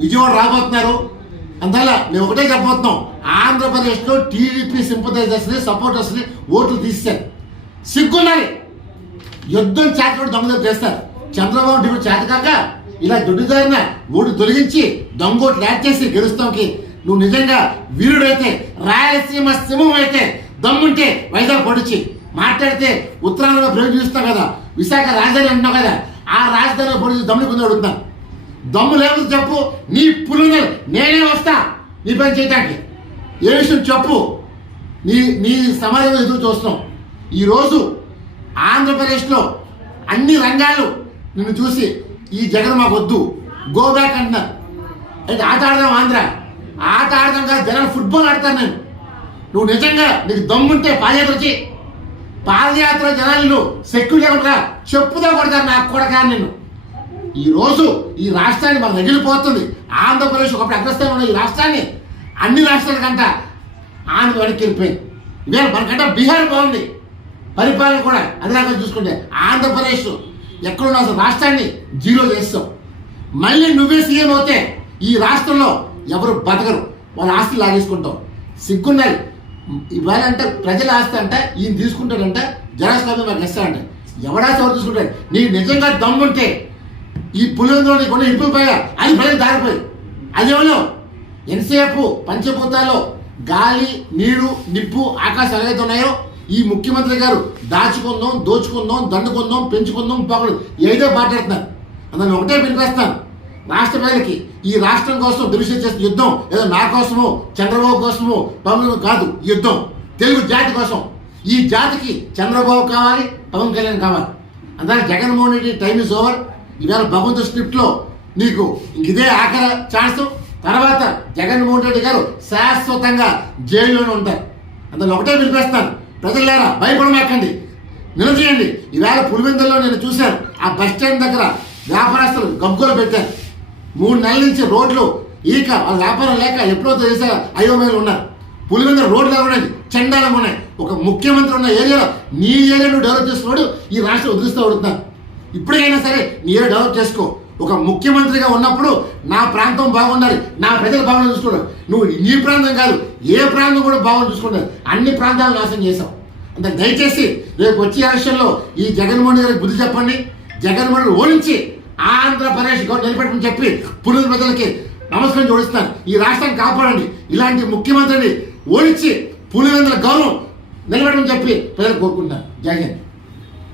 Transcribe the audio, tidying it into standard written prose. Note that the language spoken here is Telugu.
విజయవాడ రాబోతున్నారు. అందువల్ల మేము ఒకటే చెప్పబోతున్నాం, ఆంధ్రప్రదేశ్లో టీడీపీ సింపథైజర్స్ని సపోర్టర్స్ని ఓట్లు తీశారు. సిగ్గున్నారు. యుద్ధం చేతడు దొంగలు చేస్తారు. చంద్రబాబు నాయుడు చేతకాక ఇలా దొడ్డిదారిన ఓటు తొలగించి దొంగోట్లు యాడ్ చేసి గెలుస్తాంకి నువ్వు నిజంగా వీరుడైతే, రాయలసీమ సింహం అయితే, దమ్ముంటే వైజాగ్ పొడిచి మాట్లాడితే ఉత్తరాంధ్రలో ప్రయోజనిస్తావు కదా, విశాఖ రాజధాని అంటున్నావు కదా, ఆ రాజధానిలో పొడిచి దమ్ముని పొంది అడుగుతాను. దమ్ము లేకపోతే చెప్పు, నీ పులిని నేనే వస్తా నీ పని చేయటానికి. ఏ విషయం చెప్పు, నీ సమాజంలో ఎదురు చూస్తాం. ఈరోజు ఆంధ్రప్రదేశ్లో అన్ని రంగాలు నిన్ను చూసి ఈ జగన్ మాకు వద్దు, గో బ్యాక్ అంటున్నారు. అయితే ఆట ఆడదాం, ఆంధ్ర ఆట ఆడదాం కాదు, జనాలు ఫుట్బాల్ ఆడతాను నేను. నువ్వు నిజంగా నీకు దమ్ముంటే పాదయాత్ర జనాలు సెక్యూరిటీ లేకుండా చెప్పుతో కొడతారు నాకు కూడా. కానీ నేను ఈరోజు ఈ రాష్ట్రాన్ని మనకు రగిలిపోతుంది. ఆంధ్రప్రదేశ్ ఒకప్పుడు అగ్రస్థానంలో ఉన్న ఈ రాష్ట్రాన్ని అన్ని రాష్ట్రాల కంట ఆంధ్ర వెనక్కి వెళ్ళిపోయింది. ఇవాళ మనకంటే బీహార్ బాగుంది పరిపాలన కూడా. అది రకంగా చూసుకుంటే ఆంధ్రప్రదేశ్ ఎక్కడున్నా అసలు రాష్ట్రాన్ని జీరో చేస్తాం. మళ్ళీ నువ్వే సీఎం అవుతే ఈ రాష్ట్రంలో ఎవరు బతకరు, వాళ్ళ ఆస్తి లాగేసుకుంటాం. సిగ్గున్నాయి. ఇవాళ అంటే ప్రజల ఆస్తి అంట ఈయన తీసుకుంటాడంట, జరాస్వామి మాకు ఇస్తాడంట. ఎవడాస్తి ఎవరు తీసుకుంటాడు? నీ నిజంగా దమ్ముంటే ఈ పులివెందులో నీకున్న ఇంపులపైగా అది ప్రజలు దారిపోయి అదేమో ఎంతసేపు పంచభూతాల్లో గాలి, నీరు, నిప్పు, ఆకాశం ఏదైతే ఉన్నాయో ఈ ముఖ్యమంత్రి గారు దాచుకుందాం, దోచుకుందాం, దండుకుందాం, పెంచుకుందాం, పొగడు ఏదో మాట్లాడుతున్నారు. అందులో ఒకటే వినిపిస్తాను రాష్ట్ర ప్రజలకి, ఈ రాష్ట్రం కోసం దృష్టి చేసిన యుద్ధం ఏదో నా కోసమో చంద్రబాబు కోసమో పవన్ కాదు. యుద్ధం తెలుగు జాతి కోసం. ఈ జాతికి చంద్రబాబు కావాలి, పవన్ కళ్యాణ్ కావాలి. అందువల్ల Jaganmohan Reddy time is over. ఇవాళ భగవంతు స్క్రిప్ట్లో నీకు ఇదే ఆఖరి ఛాన్స్. తర్వాత జగన్మోహన్ రెడ్డి గారు శాశ్వతంగా జైల్లోనే ఉంటారు. అందులో ఒకటే వినిపిస్తాను, ప్రజలారా భయపడమాకండి, నిలదీయండి. ఈవేళ పులివెందుల్లో నేను చూశాను, ఆ బస్ స్టాండ్ దగ్గర వ్యాపారస్తులు గబ్బులు పెట్టారు. 3 నెలల నుంచి రోడ్లు ఈక వాళ్ళ వ్యాపారం లేక ఎప్పుడో తెలిసా అయోమయులు ఉన్నారు. పులివెందుల రోడ్లు ఉన్నాయి, చండాలంగా ఉన్నాయి. ఒక ముఖ్యమంత్రి ఉన్న ఏరియాలో నీ ఏరియాను డెవలప్ చేసుకున్నాడు ఈ రాష్ట్రం వదిలిస్తూ అడుగుతున్నారు. ఇప్పటికైనా సరే నీ ఏరియా డెవలప్ చేసుకో. ఒక ముఖ్యమంత్రిగా ఉన్నప్పుడు నా ప్రాంతం బాగుండాలి, నా ప్రజలు బాగుండాలి చూసుకోవడం. నువ్వు నీ ప్రాంతం కాదు, ఏ ప్రాంతం కూడా బాగుండి చూసుకుంటారు. అన్ని ప్రాంతాలు నాశనం చేశావు. అంటే దయచేసి రేపు వచ్చే ఎలక్షన్లో ఈ జగన్మోహన్ గారికి బుద్ధి చెప్పండి. జగన్మోహన్ ఓడించి ఆంధ్రప్రదేశ్ నిలబెట్టమని చెప్పి పులివెందుల ప్రజలకి నమస్కారం జోడిస్తాను. ఈ రాష్ట్రాన్ని కాపాడండి. ఇలాంటి ముఖ్యమంత్రిని ఓడించి పులివెందుల గౌరవం నిలబెట్టమని చెప్పి ప్రజలు కోరుకుంటున్నారు. జై హింద్.